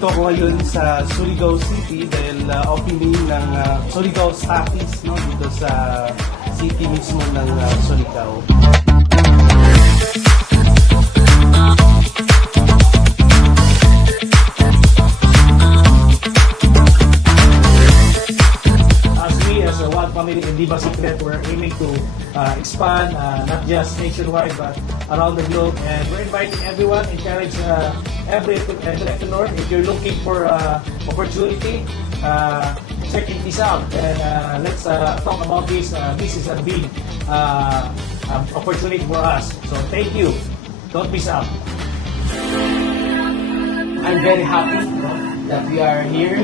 nandito ako ngayon sa Surigao City dahil opening ng Surigao Staffies, no, dito sa city mismo ng Surigao. As a One Family and Diva Secret, we're aiming to expand not just nationwide but around the globe, and we're inviting everyone, encourage every entrepreneur. If you're looking for opportunity, check this out and let's talk about this. This is a big opportunity for us. So thank you. Don't miss out. I'm very happy, that we are here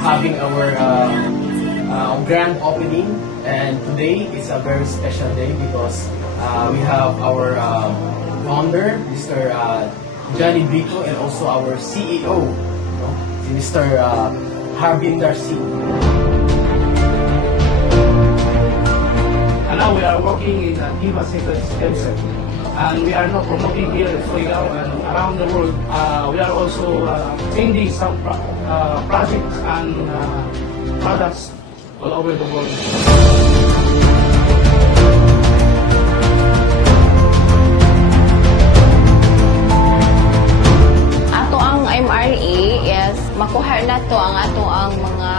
having our grand opening, and today is a very special day because we have our founder, Mr. Johnny Brito, and also our CEO, si Mr. Harvinder Singh. And now we are working in Diva Secret concept, and we are not promoting here in Surigao and around the world. We are also changing some projects and products all over the world. Ato ang MRE is makuha na to ang ato ang mga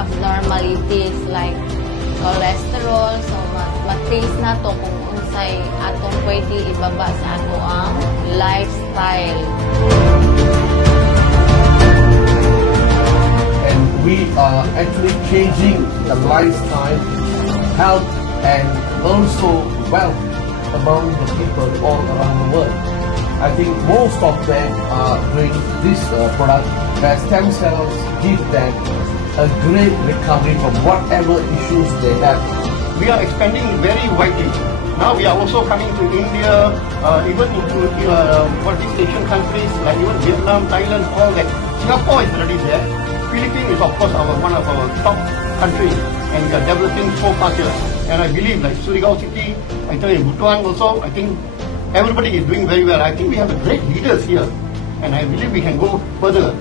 abnormalities like cholesterol, so matrace na to kung unsay atong pwede ibaba sa ato ang lifestyle. We are actually changing the lifestyle, health, and also wealth among the people all around the world. I think most of them are doing this product where stem cells give them a great recovery from whatever issues they have. We are expanding very widely. Now we are also coming to India, even into Southeast Asian countries like even Vietnam, Thailand, all that. Singapore is already there. Philippines is of course one of our top countries, and we are developing so fast here. And I believe like Surigao City, I tell you, Butuan also, I think everybody is doing very well. I think we have great leaders here, and I believe we can go further.